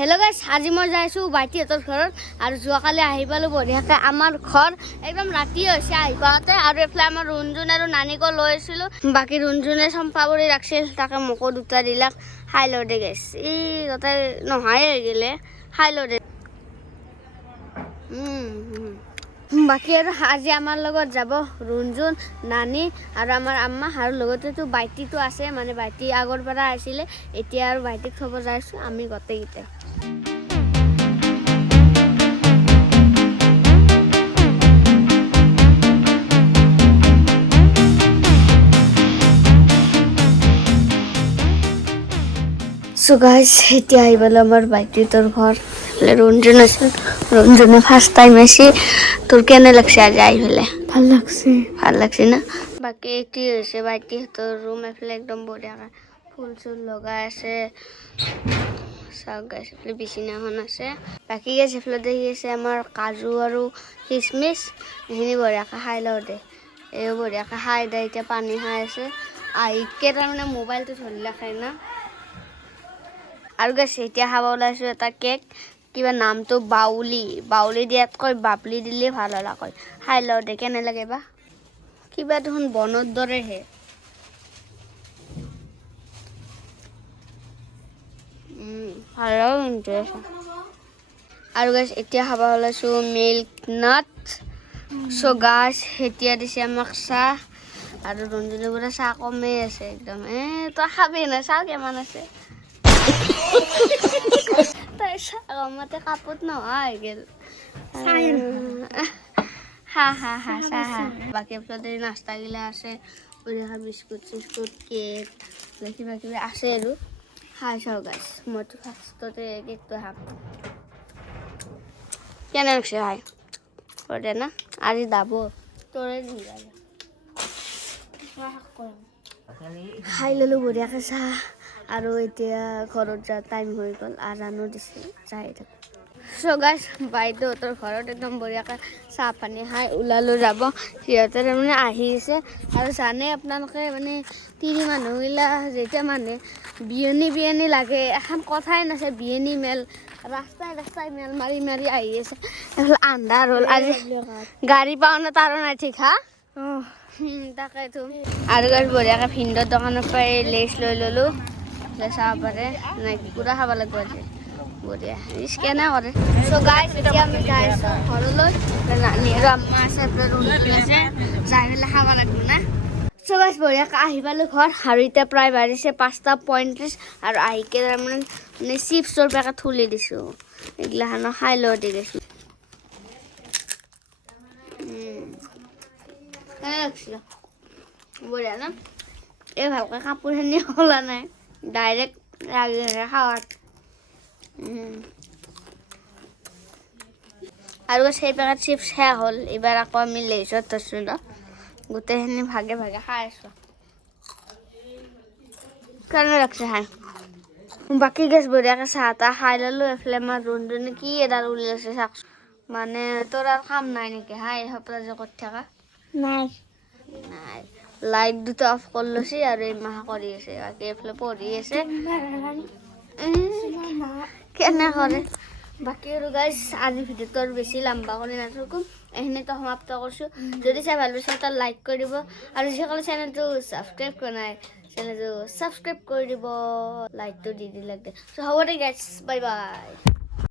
Hello guys, আজি মই যাইছো Baidew htr ঘৰত আৰু যোৱাকালি আহি পালো বঢ়িয়াকে আমাৰ ঘৰ একদম ৰাতি হৈছে আহি পাওঁতে আৰু এফালে আমাৰ ৰুনজুন আৰু নানিকো লৈ আছিলো বাকি ৰুনজুনে চম্পাবুৰি ৰাখছিল তাকে মোকো দুটা দিলাক হাই ল দে গাইছ ই গতে নহয় হৈ গেলে হাই ল দে বাকি আৰু আজি আমাৰ লগত যাব ৰুনজুন নানি আৰু আমাৰ আম্মা আৰু লগতেতো বাইটিটো আছে মানে বাইটি আগৰ পৰা আছিলে এতিয়া আৰু বাইটিক থব যাইছো আমি গতেইতে So guys, এতিয়া আইবাল আমার Baidew htr ঘর রঞ্জন আছে রঞ্জনে ফার্স্ট টাইম এসে তোর কেনে লাগছে আজ আই ফেলে ভাল লাগছে না বাকি এটি হইছে Baidew htr রুম এফলে একদম বড়িয়া ফুল ফুল লগা আছে সব গাছ এফলে বিছনাখন আছে বাকি গাছ এফলে দেখি আছে আমার কাজু আৰু কিশমিশ এখিনি বড়িয়া খাই লও দে এই বড়িয়া খাই দে এটা পানি খাই আছে আইকে তার মানে মোবাইলটো ধরলা খাই না আৰু গাছ এতিয়া খাব ওলাইছো এটা কেক কিবা নামটো বাউলি দিয়াত কয় বাবলি দিলে ভাল হলা কয় খাই লও দে কেনে লাগে বা কিবা দেখোন বনৰ দৰে হে ভালো কিন্তু আৰু গাছ এতিয়া খাব ওলাইছো মিল্ক নাট সো গাছ এতিয়া দিছে আমাক চাহ আৰু ৰঞ্জনে পুৰা চাহ কমে আছে একদম তো খাবি না চাহ কেমান আছে তাই সাগমতে কাপত নহয় গেল হা বাকি আপনাদের নাস্তা গিলা আছে ওইরকম বিস্কুট কেক কিবা কিবি আছে আৰু হাই চাও গাইস মইতো ফার্স্টতে কেকটো খাম কেনে লাগছে হাই ওটা না আজি দাব তোরে দি যাবে খাই ললো বঢ়িয়াকে চাহ আৰু এতিয়া ঘৰত যা টাইম হৈ গল আজানো দিছে যাই থাক সো গাইস Baidew htr ঘৰত একদম বঢ়িয়াকে চাহ পানী খাই উলালো যাব সিহঁতে মানে আহিছে আৰু জানে আপোনালোকে মানে তিনি মানুহগিলা যেতিয়া মানে বিয়নি লাগে এখন কথাই নাছে বিয়নি মেল ৰাস্তাই মেল মাৰি আহি আছে আন্ধাৰ হল আজি গাড়ী পাও না তাৰো নাই ঠিক হা তাকেতো আৰু গাইস বঢ়িয়াকে ভিন্দৰ দোকানৰ পৰা লেচ লৈ ললো চাহ পাৰে নাই পুৰা খাব লাগিব আজি বঢ়িয়া কেনে কৰে সো গাইস এতিয়া আমি যাইছো ঘৰলৈ নানি আৰু আম্মা আছে ৰুনজুন আছে যাই পেলাই খাব লাগিব না সো গাইস বঢ়িয়াকে আহি পালো ঘৰ আৰু এতিয়া প্ৰায় বাজিছে 5:35 আৰু আহিকে মানে চিপছৰ পেকেট খুলি দিছো এগিলাখান খাই লও দি গৈছো কেনে লাগছে বঢ়িয়া না এই ভালকে কাপোৰখিনি খোলা নাই ডাইৰেক্ট লাগি খাওয়াত আৰু সেই পেকেট চিপছ শেষ হ'ল এবাৰ আকৌ আমি লেইছত থৈছো ন গোটেইখিনি ভাগে খাই আছো কেনে লাগছে খাই বাকি গেছ বঢ়িয়াকে চাহ তাহ খাই ললো এফালে আমাৰ ৰুনজুনে কি এডাল উলিয়াইছে চাকচোন মানে তোৰ আৰু কাম নাই নেকি হাই সপ্তাহ যে কৰি থাকা নাই লাইট দুটা অফ কৰি লৈছে আৰু এই মাহ কৰি আছে বাকি এফালে পঢ়ি আছে কেনে কৰে বাকি আৰু গাইস আজি ভিডিওটো আৰু বেছি লম্বা কৰি নাথাকো এখিনিতে সমাপ্ত কৰিছো যদি চাই ভাল পাইছে এটা লাইক কৰি দিব আৰু যিসকলে চেনেলটো সাবস্ক্ৰাইব কৰা নাই চেনেলটো সাবস্ক্ৰাইব কৰি দিব লাইকটো দি দিলে সো হ'ব দে গাইস বাই বাই